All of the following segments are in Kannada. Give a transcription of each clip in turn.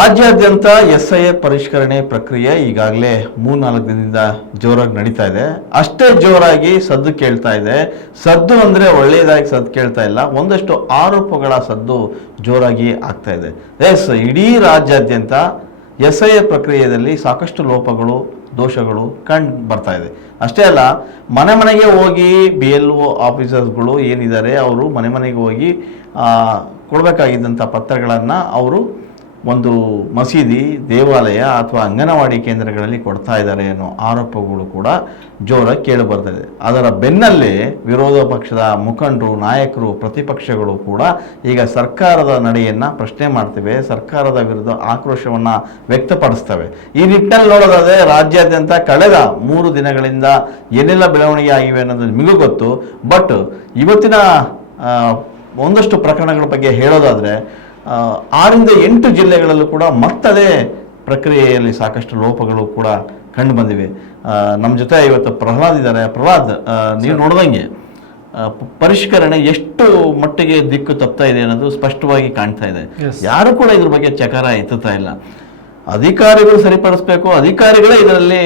ರಾಜ್ಯಾದ್ಯಂತ SIR ಪರಿಷ್ಕರಣೆ ಪ್ರಕ್ರಿಯೆ ಈಗಾಗಲೇ 3-4 ದಿನದಿಂದ ಜೋರಾಗಿ ನಡೀತಾ ಇದೆ. ಅಷ್ಟೇ ಜೋರಾಗಿ ಸದ್ದು ಕೇಳ್ತಾ ಇದೆ. ಸದ್ದು ಅಂದ್ರೆ ಒಳ್ಳೆಯದಾಗಿ ಸದ್ದು ಕೇಳ್ತಾ ಇಲ್ಲ, ಒಂದಷ್ಟು ಆರೋಪಗಳ ಸದ್ದು ಜೋರಾಗಿ ಆಗ್ತಾ ಇದೆ. ಇಡೀ ರಾಜ್ಯಾದ್ಯಂತ SIR ಪ್ರಕ್ರಿಯೆಯಲ್ಲಿ ಸಾಕಷ್ಟು ಲೋಪಗಳು, ದೋಷಗಳು ಕಂಡು ಬರ್ತಾ ಇದೆ. ಅಷ್ಟೇ ಅಲ್ಲ, ಮನೆ ಮನೆಗೆ ಹೋಗಿ BLO ಆಫೀಸರ್ಸ್ಗಳು ಏನಿದ್ದಾರೆ ಅವರು ಮನೆ ಮನೆಗೆ ಹೋಗಿ ಕೊಡಬೇಕಾಗಿದ್ದಂಥ ಪತ್ರಗಳನ್ನು ಅವರು ಒಂದು ಮಸೀದಿ, ದೇವಾಲಯ ಅಥವಾ ಅಂಗನವಾಡಿ ಕೇಂದ್ರಗಳಲ್ಲಿ ಕೊಡ್ತಾ ಇದ್ದಾರೆ ಅನ್ನೋ ಆರೋಪಗಳು ಕೂಡ ಜೋರಾಗಿ ಕೇಳಿ ಬರ್ತಿದೆ. ಅದರ ಬೆನ್ನಲ್ಲೇ ವಿರೋಧ ಪಕ್ಷದ ಮುಖಂಡರು, ನಾಯಕರು, ಪ್ರತಿಪಕ್ಷಗಳು ಕೂಡ ಈಗ ಸರ್ಕಾರದ ನಡೆಯನ್ನು ಪ್ರಶ್ನೆ ಮಾಡ್ತವೆ, ಸರ್ಕಾರದ ವಿರುದ್ಧ ಆಕ್ರೋಶವನ್ನು ವ್ಯಕ್ತಪಡಿಸ್ತವೆ. ಈ ನಿಟ್ಟಿನಲ್ಲಿ ನೋಡೋದಾದರೆ ರಾಜ್ಯಾದ್ಯಂತ ಕಳೆದ 3 ದಿನಗಳಿಂದ ಏನೆಲ್ಲ ಬೆಳವಣಿಗೆ ಆಗಿವೆ ಅನ್ನೋದು ನಿಮಗೂ ಗೊತ್ತು. ಬಟ್ ಇವತ್ತಿನ ಒಂದಷ್ಟು ಪ್ರಕರಣಗಳ ಬಗ್ಗೆ ಹೇಳೋದಾದರೆ 6-8 ಜಿಲ್ಲೆಗಳಲ್ಲೂ ಕೂಡ ಮತ್ತದೇ ಪ್ರಕ್ರಿಯೆಯಲ್ಲಿ ಸಾಕಷ್ಟು ಲೋಪಗಳು ಕೂಡ ಕಂಡು ಬಂದಿವೆ. ನಮ್ಮ ಜೊತೆ ಇವತ್ತು ಪ್ರಹ್ಲಾದ್ ಇದ್ದಾರೆ. ಪ್ರಹ್ಲಾದ್, ನೀವು ನೋಡಿದಂಗೆ ಪರಿಷ್ಕರಣೆ ಎಷ್ಟು ಮಟ್ಟಿಗೆ ದಿಕ್ಕು ತಪ್ತಾ ಇದೆ ಅನ್ನೋದು ಸ್ಪಷ್ಟವಾಗಿ ಕಾಣ್ತಾ ಇದೆ. ಯಾರು ಕೂಡ ಇದ್ರ ಬಗ್ಗೆ ಚಕಾರ ಎತ್ತುತ್ತಾ ಇಲ್ಲ. ಅಧಿಕಾರಿಗಳು ಸರಿಪಡಿಸಬೇಕು, ಅಧಿಕಾರಿಗಳೇ ಇದರಲ್ಲಿ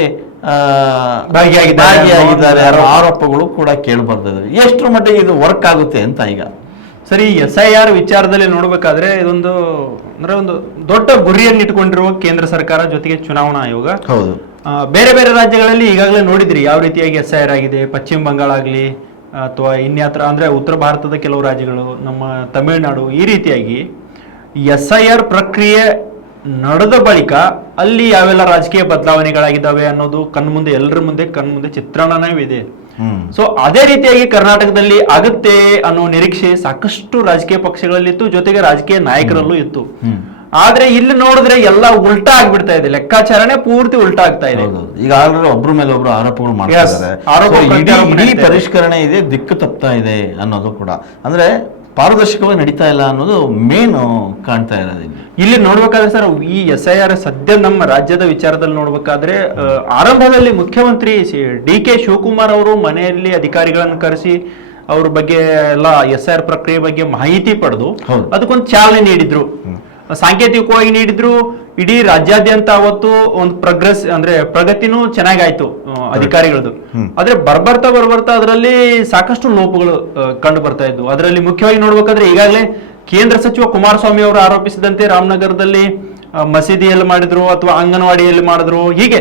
ಭಾಗಿಯಾಗಿದ್ದಾರೆ ಆರೋಪಗಳು ಕೂಡ ಕೇಳಿ ಬರ್ತದೆ. ಎಷ್ಟರ ಮಟ್ಟಿಗೆ ಇದು ವರ್ಕ್ ಆಗುತ್ತೆ ಅಂತ ಈಗ ಸರಿ, SIR ವಿಚಾರದಲ್ಲಿ ನೋಡ್ಬೇಕಾದ್ರೆ ಇದೊಂದು ಒಂದು ದೊಡ್ಡ ಗುರಿಯನ್ನು ಇಟ್ಕೊಂಡಿರುವ ಕೇಂದ್ರ ಸರ್ಕಾರ ಜೊತೆಗೆ ಚುನಾವಣಾ ಆಯೋಗ. ಹೌದು, ಬೇರೆ ಬೇರೆ ರಾಜ್ಯಗಳಲ್ಲಿ ಈಗಾಗಲೇ ನೋಡಿದ್ರಿ ಯಾವ ರೀತಿಯಾಗಿ SIR ಆಗಿದೆ. ಪಶ್ಚಿಮ ಬಂಗಾಳ ಆಗಲಿ ಅಥವಾ ಇನ್ಯಾತ್ರ ಅಂದ್ರೆ ಉತ್ತರ ಭಾರತದ ಕೆಲವು ರಾಜ್ಯಗಳು, ನಮ್ಮ ತಮಿಳುನಾಡು, ಈ ರೀತಿಯಾಗಿ SIR ಪ್ರಕ್ರಿಯೆ ನಡೆದ ಬಳಿಕ ಅಲ್ಲಿ ಯಾವೆಲ್ಲ ರಾಜಕೀಯ ಬದಲಾವಣೆಗಳಾಗಿದ್ದಾವೆ ಅನ್ನೋದು ಎಲ್ಲರ ಮುಂದೆ ಚಿತ್ರಣನೇ ಇದೆ. ಸೊ ಅದೇ ರೀತಿಯಾಗಿ ಕರ್ನಾಟಕದಲ್ಲಿ ಆಗುತ್ತೆ ಅನ್ನೋ ನಿರೀಕ್ಷೆ ಸಾಕಷ್ಟು ರಾಜಕೀಯ ಪಕ್ಷಗಳಲ್ಲಿತ್ತು, ಜೊತೆಗೆ ರಾಜಕೀಯ ನಾಯಕರಲ್ಲೂ ಇತ್ತು. ಆದ್ರೆ ಇಲ್ಲಿ ನೋಡಿದ್ರೆ ಎಲ್ಲ ಉಲ್ಟಾ ಆಗ್ಬಿಡ್ತಾ ಇದೆ, ಲೆಕ್ಕಾಚಾರನೆ ಪೂರ್ತಿ ಉಲ್ಟಾ ಆಗ್ತಾ ಇದೆ. ಈಗಾಗಲೇ ಒಬ್ರ ಮೇಲೆ ಒಬ್ರು ಆರೋಪಗಳು ಮಾಡ್ತಿದ್ದಾರೆ. ಇಡೀ ಪರಿಷ್ಕರಣೆ ಇದೆ ದಿಕ್ಕು ತಪ್ತಾ ಇದೆ ಅನ್ನೋದು ಕೂಡ, ಅಂದ್ರೆ ಪಾರದರ್ಶಕವಾಗಿ ನಡೀತಾ ಇಲ್ಲ ಅನ್ನೋದು ಮೇನ್ ಕಾಣ್ತಾ ಇರೋದು. ಇಲ್ಲಿ ನೋಡ್ಬೇಕಾದ್ರೆ ಸರ್, ಈ SIR ಸದ್ಯ ನಮ್ಮ ರಾಜ್ಯದ ವಿಚಾರದಲ್ಲಿ ನೋಡ್ಬೇಕಾದ್ರೆ ಆರಂಭದಲ್ಲಿ ಮುಖ್ಯಮಂತ್ರಿ DK ಶಿವಕುಮಾರ್ ಅವರು ಮನೆಯಲ್ಲಿ ಅಧಿಕಾರಿಗಳನ್ನು ಕರೆಸಿ ಅವ್ರ ಬಗ್ಗೆ ಎಲ್ಲ SIR ಪ್ರಕ್ರಿಯೆ ಬಗ್ಗೆ ಮಾಹಿತಿ ಪಡೆದು ಅದಕ್ಕೊಂದು ಚಾಲನೆ ನೀಡಿದ್ರು, ಸಾಂಕೇತಿಕವಾಗಿ ನೀಡಿದ್ರು. ಇಡೀ ರಾಜ್ಯಾದ್ಯಂತ ಅವತ್ತು ಒಂದು ಪ್ರಗತಿನೂ ಚೆನ್ನಾಗಾಯ್ತು ಅಧಿಕಾರಿಗಳದ್ದು. ಆದ್ರೆ ಬರ್ಬರ್ತಾ ಅದರಲ್ಲಿ ಸಾಕಷ್ಟು ಲೋಪಗಳು ಕಂಡು ಬರ್ತಾ ಇದ್ವು. ಅದರಲ್ಲಿ ಮುಖ್ಯವಾಗಿ ನೋಡ್ಬೇಕಾದ್ರೆ ಈಗಾಗಲೇ ಕೇಂದ್ರ ಸಚಿವ ಕುಮಾರಸ್ವಾಮಿ ಅವರು ಆರೋಪಿಸಿದಂತೆ ರಾಮನಗರದಲ್ಲಿ ಮಸೀದಿಯಲ್ಲಿ ಮಾಡಿದ್ರು ಅಥವಾ ಅಂಗನವಾಡಿಯಲ್ಲಿ ಮಾಡಿದ್ರು. ಹೀಗೆ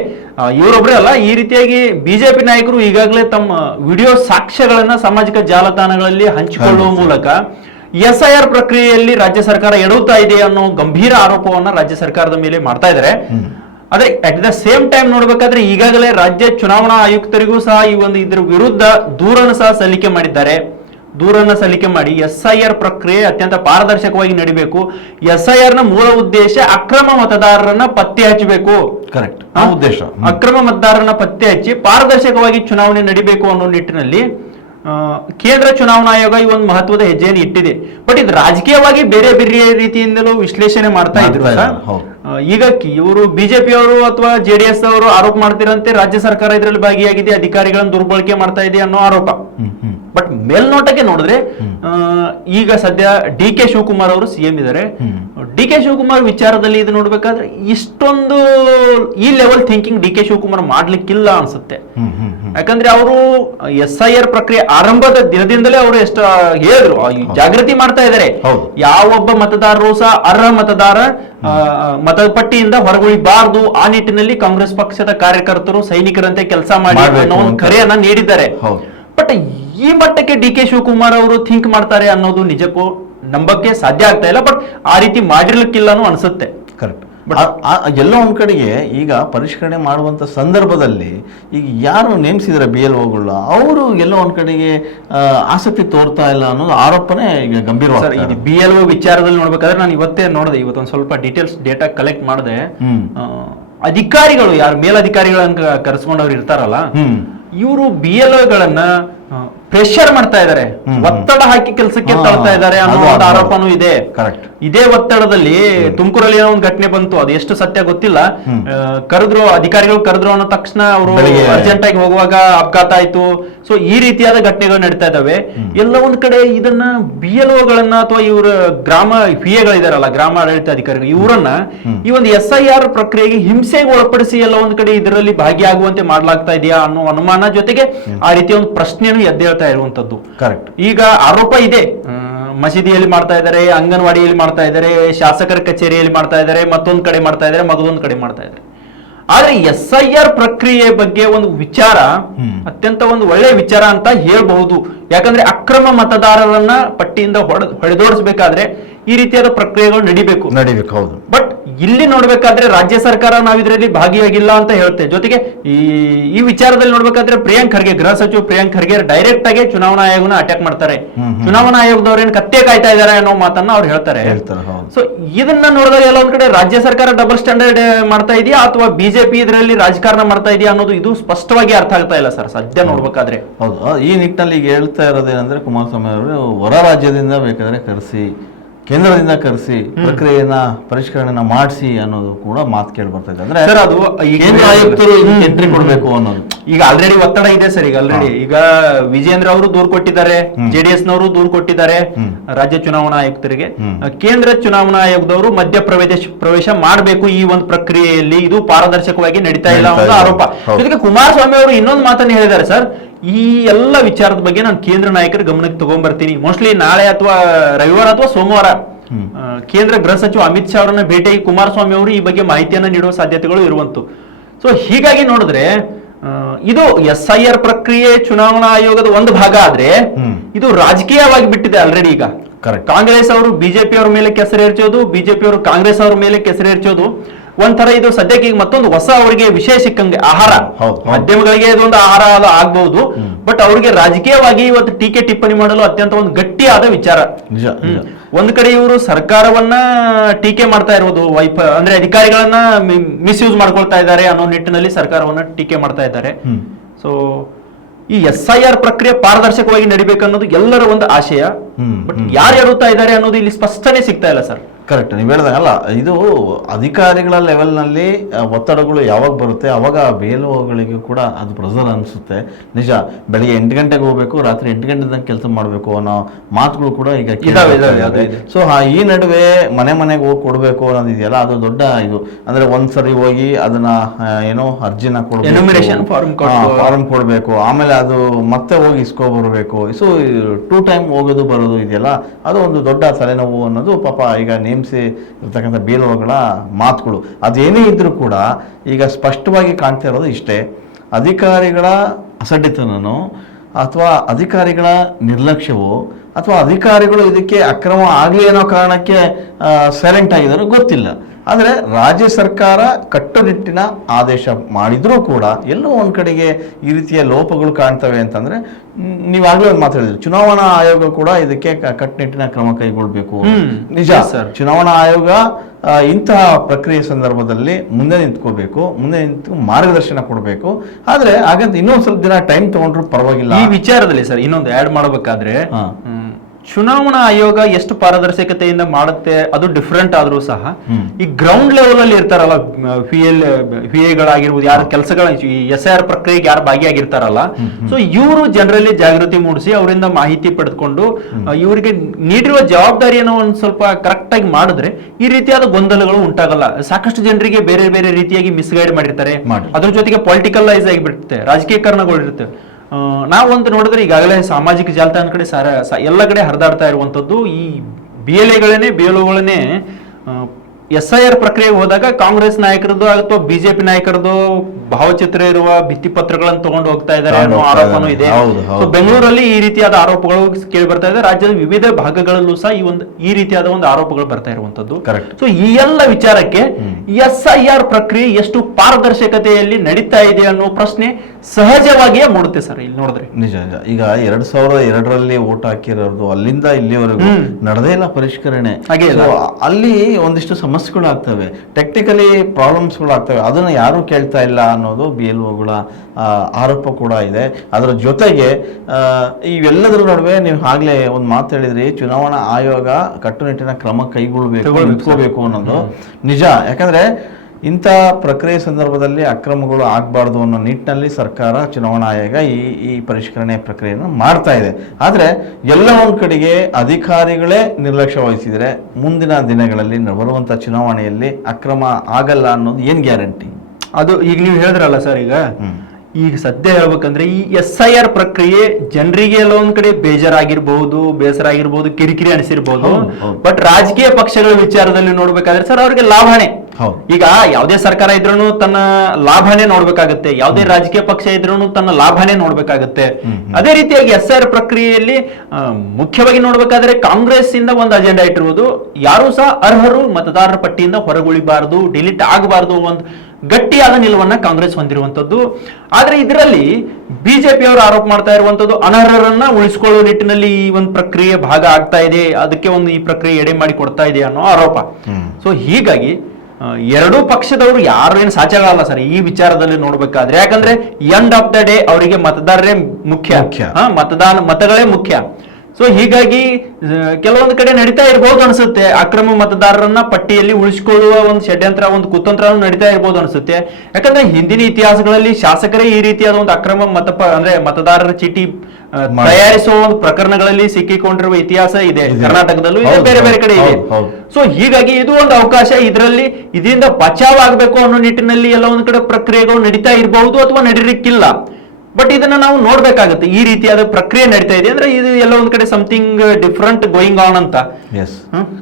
ಇವರೊಬ್ಬರೇ ಅಲ್ಲ, ಈ ರೀತಿಯಾಗಿ ಬಿಜೆಪಿ ನಾಯಕರು ಈಗಾಗಲೇ ತಮ್ಮ ವಿಡಿಯೋ ಸಾಕ್ಷ್ಯಗಳನ್ನ ಸಾಮಾಜಿಕ ಜಾಲತಾಣಗಳಲ್ಲಿ ಹಂಚಿಕೊಳ್ಳುವ ಮೂಲಕ SIR ಪ್ರಕ್ರಿಯೆಯಲ್ಲಿ ರಾಜ್ಯ ಸರ್ಕಾರ ಎಡುತ್ತಾ ಇದೆ ಅನ್ನೋ ಗಂಭೀರ ಆರೋಪವನ್ನ ರಾಜ್ಯ ಸರ್ಕಾರದ ಮೇಲೆ ಮಾಡ್ತಾ ಇದ್ದಾರೆ. ಆದ್ರೆ ಅಟ್ ದ ಸೇಮ್ ಟೈಮ್ ನೋಡ್ಬೇಕಾದ್ರೆ ಈಗಾಗಲೇ ರಾಜ್ಯ ಚುನಾವಣಾ ಆಯುಕ್ತರಿಗೂ ಸಹ ಇದ್ರ ವಿರುದ್ಧ ದೂರನ್ನು ಸಹ ಸಲ್ಲಿಕೆ ಮಾಡಿದ್ದಾರೆ. ದೂರನ್ನ ಸಲ್ಲಿಕೆ ಮಾಡಿ SIR ಪ್ರಕ್ರಿಯೆ ಅತ್ಯಂತ ಪಾರದರ್ಶಕವಾಗಿ ನಡಿಬೇಕು, SIR ನ ಮೂಲ ಉದ್ದೇಶ ಅಕ್ರಮ ಮತದಾರರನ್ನ ಪತ್ತೆ ಹಚ್ಚಬೇಕು. ಕರೆಕ್ಟ್, ಉದ್ದೇಶ ಅಕ್ರಮ ಮತದಾರರನ್ನ ಪತ್ತೆ ಹಚ್ಚಿ ಪಾರದರ್ಶಕವಾಗಿ ಚುನಾವಣೆ ನಡಿಬೇಕು ಅನ್ನೋ ನಿಟ್ಟಿನಲ್ಲಿ ಕೇಂದ್ರ ಚುನಾವಣಾ ಆಯೋಗ ಈ ಒಂದು ಮಹತ್ವದ ಹೆಜ್ಜೆಯನ್ನು ಇಟ್ಟಿದೆ. ಬಟ್ ಇದು ರಾಜಕೀಯವಾಗಿ ಬೇರೆ ಬೇರೆ ರೀತಿಯಿಂದಲೂ ವಿಶ್ಲೇಷಣೆ ಮಾಡ್ತಾ ಇದ್ರು. ಈಗ ಇವರು ಬಿಜೆಪಿ ಅವರು ಅಥವಾ JDS ಅವರು ಆರೋಪ ಮಾಡ್ತಿರಂತೆ ರಾಜ್ಯ ಸರ್ಕಾರ ಇದರಲ್ಲಿ ಭಾಗಿಯಾಗಿದೆ, ಅಧಿಕಾರಿಗಳನ್ನು ದುರ್ಬಳಕೆ ಮಾಡ್ತಾ ಇದೆ ಅನ್ನೋ ಆರೋಪ. ಬಟ್ ಮೇಲ್ನೋಟಕ್ಕೆ ನೋಡಿದ್ರೆ ಈಗ ಸದ್ಯ DK ಶಿವಕುಮಾರ್ ಅವರು CM ಇದ್ದಾರೆ. DK ಶಿವಕುಮಾರ್ ವಿಚಾರದಲ್ಲಿ ಇದು ನೋಡ್ಬೇಕಾದ್ರೆ ಇಷ್ಟೊಂದು ಈ ಲೆವೆಲ್ ಥಿಂಕಿಂಗ್ DK ಶಿವಕುಮಾರ್ ಮಾಡ್ಲಿಕ್ಕಿಲ್ಲ ಅನ್ಸುತ್ತೆ. ಯಾಕಂದ್ರೆ ಅವರು SIR ಪ್ರಕ್ರಿಯೆ ಆರಂಭದ ದಿನದಿಂದಲೇ ಅವರು ಎಷ್ಟು ಹೇಳಿದ್ರು, ಜಾಗೃತಿ ಮಾಡ್ತಾ ಇದ್ದಾರೆ. ಯಾವೊಬ್ಬ ಮತದಾರರು ಸಹ ಅರ್ಹ ಮತದಾರ ಮತಪಟ್ಟಿಯಿಂದ ಹೊರಗುಳಿಬಾರದು, ಆ ನಿಟ್ಟಿನಲ್ಲಿ ಕಾಂಗ್ರೆಸ್ ಪಕ್ಷದ ಕಾರ್ಯಕರ್ತರು ಸೈನಿಕರಂತೆ ಕೆಲಸ ಮಾಡಿ ಅನ್ನೋ ಒಂದು ಕರೆಯನ್ನ ನೀಡಿದ್ದಾರೆ. ಬಟ್ ಈ ಮಟ್ಟಕ್ಕೆ DK ಶಿವಕುಮಾರ್ ಅವರು ಥಿಂಕ್ ಮಾಡ್ತಾರೆ ಅನ್ನೋದು ನಿಜಕ್ಕೂ ನಂಬಕ್ಕೆ ಸಾಧ್ಯ ಆಗ್ತಾ ಇಲ್ಲ. ಬಟ್ ಆ ರೀತಿ ಮಾಡಿರ್ಲಿಕ್ಕಿಲ್ಲನೂ ಅನ್ಸುತ್ತೆ. ಕರೆಕ್ಟ್. ಎಲ್ಲೋ ಒಂದ್ ಕಡೆಗೆ ಈಗ ಪರಿಷ್ಕರಣೆ ಮಾಡುವಂತ ಸಂದರ್ಭದಲ್ಲಿ ಈಗ ಯಾರು ನೇಮಿಸಿದ್ರೆ BLOಗಳು ಅವರು ಎಲ್ಲೋ ಒಂದ್ ಕಡೆಗೆ ಆಸಕ್ತಿ ತೋರ್ತಾ ಇಲ್ಲ ಅನ್ನೋದು ಆರೋಪನೇ ಈಗ ಗಂಭೀರವಾಗಿ. ಇದು BLO ವಿಚಾರದಲ್ಲಿ ನೋಡ್ಬೇಕಾದ್ರೆ ನಾನು ಇವತ್ತೇ ನೋಡಿದೆ, ಇವತ್ತೊಂದು ಸ್ವಲ್ಪ ಡೀಟೇಲ್ಸ್ ಡೇಟಾ ಕಲೆಕ್ಟ್ ಮಾಡಿದೆ. ಅಧಿಕಾರಿಗಳು ಯಾರು ಮೇಲಧಿಕಾರಿಗಳನ್ನ ಕರೆಸ್ಕೊಂಡವ್ರು ಇರ್ತಾರಲ್ಲ, ಇವರು BLOಗಳನ್ನ ಪ್ರೆಷರ್ ಮಾಡ್ತಾ ಇದ್ದಾರೆ, ಒತ್ತಡ ಹಾಕಿ ಕೆಲಸಕ್ಕೆ ತಳ್ತಾ ಇದ್ದಾರೆ ಅನ್ನೋ ಒಂದು ಆರೋಪನೂ ಇದೆ. ಇದೇ ಒತ್ತಡದಲ್ಲಿ ತುಮಕೂರಲ್ಲಿ ಏನೋ ಒಂದು ಘಟನೆ ಬಂತು, ಅದು ಎಷ್ಟು ಸತ್ಯ ಗೊತ್ತಿಲ್ಲ. ಅಧಿಕಾರಿಗಳು ಕರೆದ್ರು ಅನ್ನೋ ತಕ್ಷಣ ಅವರು ಅರ್ಜೆಂಟ್ ಆಗಿ ಹೋಗುವಾಗ ಅಪಘಾತ ಆಯ್ತು, ಸೊ ಈ ರೀತಿಯಾದ ಘಟನೆಗಳು ನಡೀತಾ ಇದಾವೆ. ಎಲ್ಲ ಒಂದ್ ಕಡೆ ಇದನ್ನ BLOಗಳನ್ನ ಅಥವಾ ಇವರ ಗ್ರಾಮ PAಗಳಿದಾರಲ್ಲ, ಗ್ರಾಮ ಆಡಳಿತಾಧಿಕಾರಿಗಳು, ಇವರನ್ನ ಈ ಒಂದು SIR ಪ್ರಕ್ರಿಯೆಗೆ ಹಿಂಸೆಗೆ ಒಳಪಡಿಸಿ ಎಲ್ಲ ಒಂದ್ ಕಡೆ ಇದರಲ್ಲಿ ಭಾಗಿಯಾಗುವಂತೆ ಮಾಡ್ಲಾಗ್ತಾ ಇದೆಯಾ ಅನ್ನೋ ಅನುಮಾನ, ಜೊತೆಗೆ ಆ ರೀತಿಯ ಒಂದು ಪ್ರಶ್ನೆಯನ್ನು ಎದ್ದೇಳ್ತಾ ಇರುವಂತದ್ದು. ಕರೆಕ್ಟ್. ಈಗ ಆರೋಪ ಇದೆ, ಮಸೀದಿಯಲ್ಲಿ ಮಾಡ್ತಾ ಇದ್ದಾರೆ, ಅಂಗನವಾಡಿಯಲ್ಲಿ ಮಾಡ್ತಾ ಇದ್ದಾರೆ, ಶಾಸಕರ ಕಚೇರಿಯಲ್ಲಿ ಮಾಡ್ತಾ ಇದ್ದಾರೆ, ಮತ್ತೊಂದ್ ಕಡೆ ಮಾಡ್ತಾ ಇದ್ದಾರೆ, ಮಗದೊಂದ್ ಕಡೆ ಮಾಡ್ತಾ ಇದ್ದಾರೆ. ಆದ್ರೆ SIR ಪ್ರಕ್ರಿಯೆ ಬಗ್ಗೆ ಒಂದು ವಿಚಾರ ಅತ್ಯಂತ ಒಂದು ಒಳ್ಳೆ ವಿಚಾರ ಅಂತ ಹೇಳ್ಬಹುದು. ಯಾಕಂದ್ರೆ ಅಕ್ರಮ ಮತದಾರರನ್ನ ಪಟ್ಟಿಯಿಂದ ಹೊಡೆದೋಡಿಸಬೇಕಾದ್ರೆ ಈ ರೀತಿಯಾದ ಪ್ರಕ್ರಿಯೆಗಳು ನಡಿಬೇಕು. ಹೌದು. ಬಟ್ ಇಲ್ಲಿ ನೋಡ್ಬೇಕಾದ್ರೆ ರಾಜ್ಯ ಸರ್ಕಾರ ನಾವು ಇದರಲ್ಲಿ ಭಾಗಿಯಾಗಿಲ್ಲ ಅಂತ ಹೇಳ್ತೇವೆ. ಜೊತೆಗೆ ಈ ವಿಚಾರದಲ್ಲಿ ನೋಡ್ಬೇಕಾದ್ರೆ ಪ್ರಿಯಾಂಕ್ ಖರ್ಗೆ, ಗೃಹ ಸಚಿವ ಪ್ರಿಯಾಂಕ್ ಖರ್ಗೆ ಡೈರೆಕ್ಟ್ ಆಗಿ ಚುನಾವಣಾ ಆಯೋಗನ ಅಟ್ಯಾಕ್ ಮಾಡ್ತಾರೆ. ಚುನಾವಣಾ ಆಯೋಗದವ್ರೇನು ಕತ್ತೆ ಕಾಯ್ತಾ ಇದಾರೆ ಅನ್ನೋ ಮಾತನ್ನ ಅವ್ರು ಹೇಳ್ತಾರೆ. ಸೊ ಇದನ್ನ ನೋಡಿದಾಗ ಎಲ್ಲ ಒಂದ್ ಕಡೆ ರಾಜ್ಯ ಸರ್ಕಾರ ಡಬಲ್ ಸ್ಟ್ಯಾಂಡರ್ಡ್ ಮಾಡ್ತಾ ಇದೆಯಾ ಅಥವಾ ಬಿಜೆಪಿ ಇದರಲ್ಲಿ ರಾಜಕಾರಣ ಮಾಡ್ತಾ ಇದೆಯಾ ಅನ್ನೋದು ಇದು ಸ್ಪಷ್ಟವಾಗಿ ಅರ್ಥ ಆಗ್ತಾ ಇಲ್ಲ ಸರ್ ಸದ್ಯ ನೋಡ್ಬೇಕಾದ್ರೆ. ಹೌದು. ಈ ನಿಟ್ಟಿನಲ್ಲಿ ಈಗ ಹೇಳ್ತಾ ಇರೋದೇನಂದ್ರೆ ಕುಮಾರಸ್ವಾಮಿ ಅವರು ಹೊರ ರಾಜ್ಯದಿಂದ ಬೇಕಾದ್ರೆ ಕರೆಸಿ, ಕೇಂದ್ರದಿಂದ ಕರೆಸಿ ಪ್ರಕ್ರಿಯೆಯನ್ನ ಪರಿಷ್ಕರಣೆನ ಮಾಡಿಸಿ ಅನ್ನೋದು ಕೂಡ ಮಾತು ಕೇಳಿ ಬರ್ತಾ ಇದೆ. ಅಂದ್ರೆ ಸರ್ ಅದು ಕೇಂದ್ರ ಆಯುಕ್ತರು ಎಂಟ್ರಿ ಕೊಡ್ಬೇಕು ಅನ್ನೋದು ಈಗ ಆಲ್ರೆಡಿ ಒತ್ತಡ ಇದೆ ಸರ್. ಈಗ ಆಲ್ರೆಡಿ ಈಗ ವಿಜೇಂದ್ರ ಅವರು ದೂರು ಕೊಟ್ಟಿದ್ದಾರೆ, JDS ನವರು ದೂರು ಕೊಟ್ಟಿದ್ದಾರೆ ರಾಜ್ಯ ಚುನಾವಣಾ ಆಯುಕ್ತರಿಗೆ. ಕೇಂದ್ರ ಚುನಾವಣಾ ಆಯೋಗದವರು ಮಧ್ಯ ಪ್ರವೇಶ ಮಾಡಬೇಕು ಈ ಒಂದು ಪ್ರಕ್ರಿಯೆಯಲ್ಲಿ, ಇದು ಪಾರದರ್ಶಕವಾಗಿ ನಡೀತಾ ಇಲ್ಲ ಅನ್ನೋ ಆರೋಪ. ಜೊತೆಗೆ ಕುಮಾರಸ್ವಾಮಿ ಅವರು ಇನ್ನೊಂದು ಮಾತನ್ನು ಹೇಳಿದ್ದಾರೆ ಸರ್, ಈ ಎಲ್ಲ ವಿಚಾರದ ಬಗ್ಗೆ ನಾನು ಕೇಂದ್ರ ನಾಯಕರ ಗಮನಕ್ಕೆ ತಗೊಂಡ್ಬರ್ತೀನಿ. ಮೋಸ್ಟ್ಲಿ ನಾಳೆ ಅಥವಾ ರವಿವಾರ ಅಥವಾ ಸೋಮವಾರ ಕೇಂದ್ರ ಗೃಹ ಸಚಿವ ಅಮಿತ್ ಶಾ ಅವರನ್ನ ಭೇಟಿಯಾಗಿ ಕುಮಾರಸ್ವಾಮಿ ಅವರು ಈ ಬಗ್ಗೆ ಮಾಹಿತಿಯನ್ನ ನೀಡುವ ಸಾಧ್ಯತೆಗಳು ಇರುವಂತು. ಸೊ ಹೀಗಾಗಿ ನೋಡಿದ್ರೆ ಇದು SIR ಪ್ರಕ್ರಿಯೆ ಚುನಾವಣಾ ಆಯೋಗದ ಒಂದು ಭಾಗ ಆದ್ರೆ ಇದು ರಾಜಕೀಯವಾಗಿ ಬಿಟ್ಟಿದೆ ಆಲ್ರೆಡಿ. ಈಗ ಕಾಂಗ್ರೆಸ್ ಅವರು ಬಿಜೆಪಿ ಅವರ ಮೇಲೆ ಕೆಸರೇರ್ಚೋದು, ಬಿಜೆಪಿ ಅವರು ಕಾಂಗ್ರೆಸ್ ಅವರ ಮೇಲೆ ಕೆಸರೇರ್ಚೋದು ಒಂಥರ ಇದು ಸದ್ಯಕ್ಕೆ ಈಗ ಮತ್ತೊಂದು ಹೊಸ ಅವರಿಗೆ ವಿಷಯ ಸಿಕ್ಕಂಗೆ ಆಹಾರ. ಮಾಧ್ಯಮಗಳಿಗೆ ಇದೊಂದು ಆಹಾರ ಆಗ್ಬಹುದು, ಬಟ್ ಅವರಿಗೆ ರಾಜಕೀಯವಾಗಿ ಇವತ್ತು ಟೀಕೆ ಟಿಪ್ಪಣಿ ಮಾಡಲು ಅತ್ಯಂತ ಒಂದು ಗಟ್ಟಿಯಾದ ವಿಚಾರ. ಒಂದ್ ಕಡೆ ಇವರು ಸರ್ಕಾರವನ್ನ ಟೀಕೆ ಮಾಡ್ತಾ ಇರೋದು, ಅಂದ್ರೆ ಅಧಿಕಾರಿಗಳನ್ನ ಮಿಸ್ಯೂಸ್ ಮಾಡ್ಕೊಳ್ತಾ ಇದ್ದಾರೆ ಅನ್ನೋ ನಿಟ್ಟಿನಲ್ಲಿ ಸರ್ಕಾರವನ್ನ ಟೀಕೆ ಮಾಡ್ತಾ ಇದ್ದಾರೆ. ಸೊ ಈ SIR ಪ್ರಕ್ರಿಯೆ ಪಾರದರ್ಶಕವಾಗಿ ನಡಿಬೇಕನ್ನೋದು ಎಲ್ಲರ ಒಂದು ಆಶಯ. ಬಟ್ ಯಾರು ಎಡುತ್ತಾ ಇದ್ದಾರೆ ಅನ್ನೋದು ಇಲ್ಲಿ ಸ್ಪಷ್ಟನೆ ಸಿಗ್ತಾ ಇಲ್ಲ ಸರ್. ಕರೆಕ್ಟ್. ನೀವು ಹೇಳಿದಾಗಲ್ಲ, ಇದು ಅಧಿಕಾರಿಗಳ ಲೆವೆಲ್ನಲ್ಲಿ ಒತ್ತಡಗಳು ಯಾವಾಗ ಬರುತ್ತೆ ಅವಾಗ BLOಗಳಿಗೂ ಕೂಡ ಅದು ಪ್ರೆಸರ್ ಅನಿಸುತ್ತೆ. ನಿಜ, ಬೆಳಿಗ್ಗೆ 8 ಗಂಟೆಗೆ ಹೋಗ್ಬೇಕು, ರಾತ್ರಿ 8 ಗಂಟೆ ಕೆಲಸ ಮಾಡಬೇಕು ಅನ್ನೋ ಮಾತುಗಳು ಕೂಡ ಈಗ ಸೊ ಈ ನಡುವೆ ಮನೆಗೆ ಹೋಗಿ ಕೊಡಬೇಕು ಅನ್ನೋದಿದೆಯಲ್ಲ, ಅದು ದೊಡ್ಡ ಇದು. ಅಂದ್ರೆ ಒಂದ್ಸರಿ ಹೋಗಿ ಅದನ್ನ ಏನೋ ಅರ್ಜಿನ ಕೊಡಬೇಕು, ಫಾರ್ಮ್ ಕೊಡಬೇಕು, ಆಮೇಲೆ ಅದು ಮತ್ತೆ ಹೋಗಿ ಇಸ್ಕೊ ಬರಬೇಕು. ಸೊ 2 ಟೈಮ್ ಹೋಗೋದು ಬರೋದು ಇದೆಯಲ್ಲ, ಅದು ಒಂದು ದೊಡ್ಡ ತಲೆನೋವು ಅನ್ನೋದು ಪಾಪ ಈಗ ನೇಮಿಸಿ ಇರ್ತಕ್ಕಂಥ BLOಗಳ ಮಾತುಗಳು. ಅದೇನೇ ಇದ್ರೂ ಕೂಡ ಈಗ ಸ್ಪಷ್ಟವಾಗಿ ಕಾಣ್ತಾ ಇರೋದು ಇಷ್ಟೇ, ಅಧಿಕಾರಿಗಳ ಅಸಡ್ಡಿತನೋ ಅಥವಾ ಅಧಿಕಾರಿಗಳ ನಿರ್ಲಕ್ಷ್ಯವೋ ಅಥವಾ ಅಧಿಕಾರಿಗಳು ಇದಕ್ಕೆ ಅಕ್ರಮ ಆಗಲಿ ಅನ್ನೋ ಕಾರಣಕ್ಕೆ ಸೈಲೆಂಟ್ ಆಗಿದಾರೋ ಗೊತ್ತಿಲ್ಲ. ಆದರೆ ರಾಜ್ಯ ಸರ್ಕಾರ ಕಟ್ಟುನಿಟ್ಟಿನ ಆದೇಶ ಮಾಡಿದ್ರೂ ಕೂಡ ಎಲ್ಲೋ ಒಂದ್ ಕಡೆಗೆ ಈ ರೀತಿಯ ಲೋಪಗಳು ಕಾಣ್ತವೆ ಅಂತಂದ್ರೆ, ನೀವಾಗಲೇ ಒಂದು ಮಾತು ಹೇಳಿದ್ರಿ, ಚುನಾವಣಾ ಆಯೋಗ ಕೂಡ ಇದಕ್ಕೆ ಕಟ್ಟುನಿಟ್ಟಿನ ಕ್ರಮ ಕೈಗೊಳ್ಬೇಕು. ನಿಜ, ಚುನಾವಣಾ ಆಯೋಗ ಇಂತಹ ಪ್ರಕ್ರಿಯೆ ಸಂದರ್ಭದಲ್ಲಿ ಮುಂದೆ ನಿಂತ್ಕೋಬೇಕು, ಮುಂದೆ ನಿಂತು ಮಾರ್ಗದರ್ಶನ ಕೊಡಬೇಕು. ಆದ್ರೆ ಹಾಗಂತ ಇನ್ನೊಂದ್ ಸ್ವಲ್ಪ ದಿನ ಟೈಮ್ ತಗೊಂಡ್ರು ಪರವಾಗಿಲ್ಲ. ಈ ವಿಚಾರದಲ್ಲಿ ಸರ್ ಇನ್ನೊಂದು ಆಡ್ ಮಾಡಬೇಕಾದ್ರೆ, ಚುನಾವಣಾ ಆಯೋಗ ಎಷ್ಟು ಪಾರದರ್ಶಕತೆಯಿಂದ ಮಾಡುತ್ತೆ ಅದು ಡಿಫ್ರೆಂಟ್ ಆದ್ರೂ ಸಹ ಈ ಗ್ರೌಂಡ್ ಲೆವೆಲ್ ಅಲ್ಲಿ ಇರ್ತಾರಲ್ಲ PAಗಳಾಗಿರ್ಬೋದು, ಯಾರು ಕೆಲಸಗಳ ಈ SIR ಪ್ರಕ್ರಿಯೆಗೆ ಯಾರು ಭಾಗಿಯಾಗಿರ್ತಾರಲ್ಲ, ಸೊ ಇವರು ಜನರಲ್ಲಿ ಜಾಗೃತಿ ಮೂಡಿಸಿ ಅವರಿಂದ ಮಾಹಿತಿ ಪಡೆದುಕೊಂಡು ಇವರಿಗೆ ನೀಡಿರುವ ಜವಾಬ್ದಾರಿಯನ್ನು ಒಂದ್ ಸ್ವಲ್ಪ ಕರೆಕ್ಟ್ ಆಗಿ ಮಾಡಿದ್ರೆ ಈ ರೀತಿಯಾದ ಗೊಂದಲಗಳು ಉಂಟಾಗಲ್ಲ. ಸಾಕಷ್ಟು ಜನರಿಗೆ ಬೇರೆ ಬೇರೆ ರೀತಿಯಾಗಿ ಮಿಸ್ಗೈಡ್ ಮಾಡಿರ್ತಾರೆ, ಅದ್ರ ಜೊತೆಗೆ ಪೊಲಿಟಿಕಲೈಸ್ ಆಗಿಬಿಡುತ್ತೆ, ರಾಜಕೀಯಕರಣಗಳಿರುತ್ತೆ. ನಾವಂತ ನೋಡಿದ್ರೆ ಈಗಾಗಲೇ ಸಾಮಾಜಿಕ ಜಾಲತಾಣ ಕಡೆ ಎಲ್ಲ ಕಡೆ ಹರಿದಾಡ್ತಾ ಇರುವಂತದ್ದು ಈ BLOಗಳನ್ನೇ SIR ಪ್ರಕ್ರಿಯೆಗೆ ಹೋದಾಗ ಕಾಂಗ್ರೆಸ್ ನಾಯಕರದ್ದು ಅಥವಾ ಬಿಜೆಪಿ ನಾಯಕರದ್ದು ಭಾವಚಿತ್ರ ಇರುವ ಭಿತ್ತಿ ಪತ್ರಗಳನ್ನು ತಗೊಂಡು ಹೋಗ್ತಾ ಇದ್ದಾರೆ ಅನ್ನೋ ಆರೋಪನೂ ಇದೆ. ಸೊ ಬೆಂಗಳೂರಲ್ಲಿ ಈ ರೀತಿಯಾದ ಆರೋಪಗಳು ಕೇಳಿ ಬರ್ತಾ ಇದೆ. ರಾಜ್ಯದ ವಿವಿಧ ಭಾಗಗಳಲ್ಲೂ ಸಹ ಈ ರೀತಿಯಾದ ಒಂದು ಆರೋಪಗಳು ಬರ್ತಾ ಇರುವಂತದ್ದು. ಸೊ ಈ ಎಲ್ಲ ವಿಚಾರಕ್ಕೆ SIR ಪ್ರಕ್ರಿಯೆ ಎಷ್ಟು ಪಾರದರ್ಶಕತೆಯಲ್ಲಿ ನಡೀತಾ ಇದೆ ಅನ್ನೋ ಪ್ರಶ್ನೆ ಸಹಜವಾಗಿಯೇ ಮೂಡುತ್ತೆ ಸರ್ ಇಲ್ಲಿ ನೋಡಿದ್ರೆ. ನಿಜ. ಈಗ 2002ರಲ್ಲಿ ವೋಟ್ ಹಾಕಿರೋದು ಅಲ್ಲಿಂದ ಇಲ್ಲಿವರೆಗೂ ನಡೆದೇ ಇಲ್ಲ ಪರಿಷ್ಕರಣೆ. ಅಲ್ಲಿ ಒಂದಿಷ್ಟು ಸಮಸ್ಯೆಗಳು ಆಗ್ತವೆ, ಟೆಕ್ನಿಕಲಿ ಪ್ರಾಬ್ಲಮ್ಸ್ಗಳು ಆಗ್ತವೆ, ಅದನ್ನ ಯಾರು ಕೇಳ್ತಾ ಇಲ್ಲ ಅನ್ನೋದು BLOಗಳ ಆರೋಪ ಕೂಡ ಇದೆ. ಅದರ ಜೊತೆಗೆ ಇವೆಲ್ಲದರ ನಡುವೆ ನೀವು ಆಗ್ಲೇ ಒಂದು ಮಾತು ಹೇಳಿದ್ರಿ, ಚುನಾವಣಾ ಆಯೋಗ ಕಟ್ಟುನಿಟ್ಟಿನ ಕ್ರಮ ಕೈಗೊಳ್ಳಬೇಕು, ನಿಂತ್ಕೋಬೇಕು ಅನ್ನೋದು ನಿಜ. ಯಾಕಂದ್ರೆ ಇಂಥ ಪ್ರಕ್ರಿಯೆ ಸಂದರ್ಭದಲ್ಲಿ ಅಕ್ರಮಗಳು ಆಗಬಾರ್ದು ಅನ್ನೋ ನಿಟ್ಟಿನಲ್ಲಿ ಸರ್ಕಾರ ಚುನಾವಣಾ ಆಯೋಗ ಈ ಪರಿಷ್ಕರಣೆ ಪ್ರಕ್ರಿಯೆಯನ್ನು ಮಾಡ್ತಾ ಇದೆ. ಆದರೆ ಎಲ್ಲ ಒಂದು ಕಡೆಗೆ ಅಧಿಕಾರಿಗಳೇ ನಿರ್ಲಕ್ಷ್ಯ ವಹಿಸಿದರೆ ಮುಂದಿನ ದಿನಗಳಲ್ಲಿ ಬರುವಂಥ ಚುನಾವಣೆಯಲ್ಲಿ ಅಕ್ರಮ ಆಗಲ್ಲ ಅನ್ನೋದು ಏನು ಗ್ಯಾರಂಟಿ? ಅದು ಈಗ ನೀವು ಹೇಳಿದ್ರಲ್ಲ ಸರ್, ಈಗ ಸದ್ಯ ಹೇಳ್ಬೇಕಂದ್ರೆ ಈ SIR ಪ್ರಕ್ರಿಯೆ ಜನರಿಗೆ ಎಲ್ಲ ಒಂದ್ ಕಡೆ ಬೇಜಾರಾಗಿರ್ಬಹುದು, ಬೇಸರ ಆಗಿರ್ಬಹುದು, ಕಿರಿಕಿರಿ ಅನಿಸಿರ್ಬಹುದು. ಬಟ್ ರಾಜಕೀಯ ಪಕ್ಷಗಳ ವಿಚಾರದಲ್ಲಿ ನೋಡ್ಬೇಕಾದ್ರೆ ಸರ್ ಅವ್ರಿಗೆ ಲಾಭಾಣೆ. ಈಗ ಯಾವುದೇ ಸರ್ಕಾರ ಇದ್ರೂ ತನ್ನ ಲಾಭನೇ ನೋಡ್ಬೇಕಾಗತ್ತೆ, ಯಾವುದೇ ರಾಜಕೀಯ ಪಕ್ಷ ಇದ್ರೂ ತನ್ನ ಲಾಭನೇ ನೋಡ್ಬೇಕಾಗತ್ತೆ. ಅದೇ ರೀತಿಯಾಗಿ SIR ಪ್ರಕ್ರಿಯೆಯಲ್ಲಿ ಮುಖ್ಯವಾಗಿ ನೋಡ್ಬೇಕಾದ್ರೆ ಕಾಂಗ್ರೆಸ್ ಇಂದ ಒಂದು ಅಜೆಂಡಾ ಇಟ್ಟಿರುವುದು, ಯಾರು ಸಹ ಅರ್ಹರು ಮತದಾರರ ಪಟ್ಟಿಯಿಂದ ಹೊರಗುಳಿಬಾರದು, ಡಿಲೀಟ್ ಆಗಬಾರದು, ಒಂದು ಗಟ್ಟಿಯಾದ ನಿಲುವನ್ನ ಕಾಂಗ್ರೆಸ್ ಹೊಂದಿರುವಂತದ್ದು. ಆದ್ರೆ ಇದರಲ್ಲಿ ಬಿಜೆಪಿ ಅವರು ಆರೋಪ ಮಾಡ್ತಾ ಇರುವಂತದ್ದು ಅನರ್ಹರನ್ನ ಉಳಿಸಿಕೊಳ್ಳುವ ನಿಟ್ಟಿನಲ್ಲಿ ಈ ಒಂದು ಪ್ರಕ್ರಿಯೆ ಭಾಗ ಆಗ್ತಾ ಇದೆ, ಅದಕ್ಕೆ ಒಂದು ಈ ಪ್ರಕ್ರಿಯೆ ಎಡೆ ಮಾಡಿ ಕೊಡ್ತಾ ಇದೆ ಅನ್ನೋ ಆರೋಪ. ಸೊ ಹೀಗಾಗಿ ಎರಡೂ ಪಕ್ಷದವರು ಯಾರು ಏನು ಸಾಚಾಗಲ್ಲ ಸರ್ ಈ ವಿಚಾರದಲ್ಲಿ ನೋಡ್ಬೇಕಾದ್ರೆ. ಯಾಕಂದ್ರೆ ಎಂಡ್ ಆಫ್ ದ ಡೇ ಅವರಿಗೆ ಮತದಾರರೇ ಮುಖ್ಯ, ಮತಗಳೇ ಮುಖ್ಯ. ಸೊ ಹೀಗಾಗಿ ಕೆಲವೊಂದು ಕಡೆ ನಡೀತಾ ಇರ್ಬೋದು ಅನ್ಸುತ್ತೆ, ಅಕ್ರಮ ಮತದಾರರನ್ನ ಪಟ್ಟಿಯಲ್ಲಿ ಉಳಿಸಿಕೊಳ್ಳುವ ಒಂದು ಷಡ್ಯಂತ್ರ, ಒಂದು ಕುತಂತ್ರ ನಡೀತಾ ಇರ್ಬೋದು ಅನ್ಸುತ್ತೆ. ಯಾಕಂದ್ರೆ ಹಿಂದಿನ ಇತಿಹಾಸಗಳಲ್ಲಿ ಶಾಸಕರೇ ಈ ರೀತಿಯಾದ ಒಂದು ಅಕ್ರಮ ಅಂದ್ರೆ ಮತದಾರರ ಚೀಟಿ ತಯಾರಿಸುವ ಒಂದು ಪ್ರಕರಣಗಳಲ್ಲಿ ಸಿಕ್ಕಿಕೊಂಡಿರುವ ಇತಿಹಾಸ ಇದೆ ಕರ್ನಾಟಕದಲ್ಲೂ ಇದೆ, ಬೇರೆ ಬೇರೆ ಕಡೆ ಇದೆ. ಸೊ ಹೀಗಾಗಿ ಇದು ಒಂದು ಅವಕಾಶ, ಇದರಿಂದ ಬಚಾವ್ ಆಗ್ಬೇಕು ಅನ್ನೋ ನಿಟ್ಟಿನಲ್ಲಿ ಎಲ್ಲ ಒಂದು ಕಡೆ ಪ್ರಕ್ರಿಯೆಗಳು ನಡೀತಾ ಇರಬಹುದು ಅಥವಾ ನಡೀಲಿಕ್ಕಿಲ್ಲ. ಬಟ್ ಇದನ್ನ ನಾವು ನೋಡ್ಬೇಕಾಗುತ್ತೆ, ಈ ರೀತಿಯಾದ ಪ್ರಕ್ರಿಯೆ ನಡೀತಾ ಇದೆ ಅಂದ್ರೆ ಇದು ಎಲ್ಲ ಒಂದ್ ಕಡೆ ಸಮಥಿಂಗ್ ಡಿಫ್ರೆಂಟ್ ಗೋಯಿಂಗ್ ಆನ್ ಅಂತ. ಎಸ್,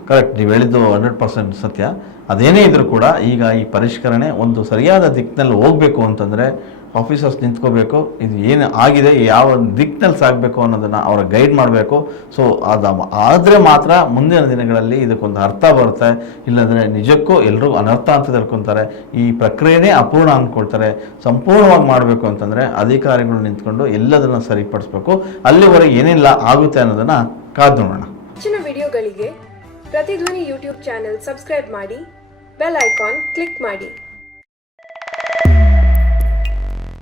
ಕರೆಕ್ಟ್, ನೀವು ಹೇಳಿದ್ದು 100% ಸತ್ಯ. ಅದೇನೇ ಇದ್ರೂ ಕೂಡ ಈಗ ಈ ಪರಿಷ್ಕರಣೆ ಒಂದು ಸರಿಯಾದ ದಿಕ್ಕಿನಲ್ಲಿ ಹೋಗ್ಬೇಕು ಅಂತಂದ್ರೆ ಆಫೀಸರ್ಸ್ ನಿಂತ್ಕೋಬೇಕು, ಇದು ಏನು ಆಗಿದೆ ಯಾವ ದಿಕ್ಕಿನಲ್ಲಿ ಸಾಗಬೇಕು ಅನ್ನೋದನ್ನ ಅವರ ಗೈಡ್ ಮಾಡಬೇಕು. ಸೊ ಆದರೆ ಮಾತ್ರ ಮುಂದಿನ ದಿನಗಳಲ್ಲಿ ಇದಕ್ಕೊಂದು ಅರ್ಥ ಬರುತ್ತೆ. ಇಲ್ಲಾಂದರೆ ನಿಜಕ್ಕೂ ಎಲ್ಲರೂ ಅನರ್ಥ ಅಂತ ತಿಳ್ಕೊತಾರೆ, ಈ ಪ್ರಕ್ರಿಯೆನೇ ಅಪೂರ್ಣ ಅಂದ್ಕೊಳ್ತಾರೆ. ಸಂಪೂರ್ಣವಾಗಿ ಮಾಡಬೇಕು ಅಂತಂದರೆ ಅಧಿಕಾರಿಗಳು ನಿಂತ್ಕೊಂಡು ಎಲ್ಲದನ್ನು ಸರಿಪಡಿಸ್ಬೇಕು. ಅಲ್ಲಿವರೆಗೆ ಏನೆಲ್ಲ ಆಗುತ್ತೆ ಅನ್ನೋದನ್ನು ಕಾದು ನೋಡೋಣ. ಹೆಚ್ಚಿನ ವಿಡಿಯೋಗಳಿಗೆ ಪ್ರತಿಧ್ವನಿ ಯೂಟ್ಯೂಬ್ ಚಾನೆಲ್ ಸಬ್ಸ್ಕ್ರೈಬ್ ಮಾಡಿ, ಬೆಲ್ ಐಕಾನ್ ಕ್ಲಿಕ್ ಮಾಡಿ.